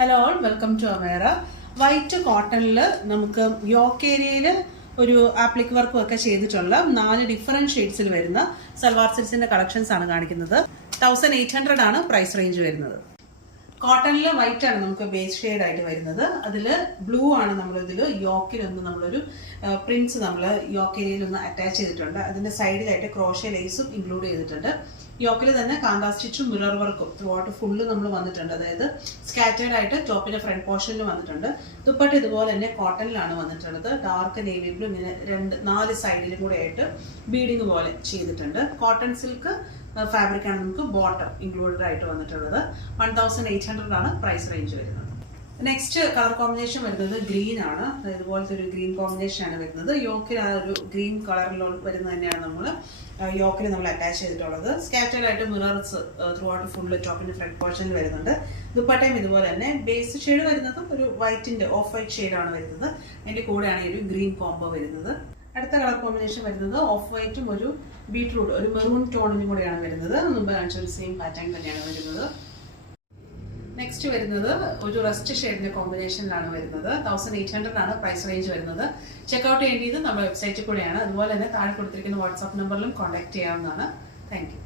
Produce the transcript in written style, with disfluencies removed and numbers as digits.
Hello all, welcome to Amera. White കോട്ടണിൽ നമുക്ക് yoke ഏരിയയിൽ ഒരു ആപ്ലിക് വർക്കും ഒക്കെ ചെയ്തിട്ടുള്ള 4 ഡിഫറെന്റ് ഷെയ്ഡ്സിൽ വരുന്ന സൽവാർ സെറ്റ്സിന്റെ കളക്ഷൻസ് ആണ് കാണിക്കുന്നത്. 1800 ആണ് പ്രൈസ് റേഞ്ച് വരുന്നത്. കോട്ടണിൽ വൈറ്റ് ആണ് നമുക്ക് ബേസ് ഷെയ്ഡ് ആയിട്ട് വരുന്നത്. അതിൽ ബ്ലൂ ആണ് നമ്മളിതിൽ യോക്കിലൊന്ന് നമ്മളൊരു പ്രിന്റ്സ് നമ്മൾ യോക്ക് ഏരിയയിൽ ഒന്ന് അറ്റാച്ച് ചെയ്തിട്ടുണ്ട്. അതിന്റെ സൈഡിലായിട്ട് ക്രോഷ്യ ലേസും ഇൻക്ലൂഡ് ചെയ്തിട്ടുണ്ട്. യോക്കിൽ തന്നെ കാന്താ സ്റ്റിച്ചും മിറർ വർക്കും ത്രൂ ഔട്ട് ഫുള്ള് നമ്മൾ വന്നിട്ടുണ്ട്. അതായത് സ്കാറ്റേർഡ് ആയിട്ട് ടോപ്പിന്റെ ഫ്രണ്ട് പോർഷനിൽ വന്നിട്ടുണ്ട്. ദുപ്പട്ട ഇതുപോലെ തന്നെ കോട്ടണിലാണ് വന്നിട്ടുള്ളത്. ഡാർക്ക് നേവി ബ്ലൂ ഇങ്ങനെ 4 സൈഡിലും കൂടെ ആയിട്ട് ബീഡിങ് പോലെ ചെയ്തിട്ടുണ്ട്. കോട്ടൺ സിൽക്ക് ഫാബ്രിക് ആണ് നമുക്ക് ബോട്ടം ഇൻക്ലൂഡഡ് ആയിട്ട് വന്നിട്ടുള്ളത്. 1800 ആണ് പ്രൈസ് റേഞ്ച് വരുന്നത്. നെക്സ്റ്റ് കളർ കോമ്പിനേഷൻ വരുന്നത് ഗ്രീൻ ആണ്. ഇതുപോലത്തെ ഒരു ഗ്രീൻ കോമ്പിനേഷൻ ആണ് വരുന്നത്. യോക്കിൽ ആ ഒരു ഗ്രീൻ കളറിൽ വരുന്നത് തന്നെയാണ് നമ്മൾ യോക്കിൽ നമ്മൾ അറ്റാച്ച് ചെയ്തിട്ടുള്ളത്. സ്കാറ്റേർഡ് ആയിട്ട് മിറേഴ്സ് ത്രൂ ഔട്ട് ഫുള്ള് ടോപ്പിന്റെ ഫ്രണ്ട് പോർഷനിൽ വരുന്നുണ്ട്. ദുപ്പട്ടയും ഇതുപോലെ തന്നെ ബേസ് ഷെയ്ഡ് വരുന്നതും ഒരു വൈറ്റിന്റെ ഓഫ് വൈറ്റ് ഷെയ്ഡാണ് വരുന്നത്. അതിന്റെ കൂടെയാണ് ഈ ഒരു ഗ്രീൻ കോംബോ വരുന്നത്. അടുത്ത കളർ കോമ്പിനേഷൻ വരുന്നത് ഓഫ് വൈറ്റും ഒരു ബീട്രൂട്ട് ഒരു മെറൂൺ ടോണിനും കൂടെയാണ് വരുന്നത്. മുമ്പ് കാണിച്ച ഒരു സെയിം പാറ്റേൺ തന്നെയാണ് വരുന്നത്. നെക്സ്റ്റ് വരുന്നത് ഒരു റസ്റ്റ് ഷെയ്ഡിന്റെ കോമ്പിനേഷനിലാണ് വരുന്നത്. 1800 ആണ് പ്രൈസ് റേഞ്ച് വരുന്നത്. ചെക്ക്ഔട്ട് ചെയ്യേണ്ടത് നമ്മുടെ വെബ്സൈറ്റിൽ കൂടെയാണ്. അതുപോലെ തന്നെ താഴെ കൊടുത്തിരിക്കുന്ന വാട്സാപ്പ് നമ്പറിലും കോൺടാക്ട് ചെയ്യാവുന്നതാണ്. Thank you.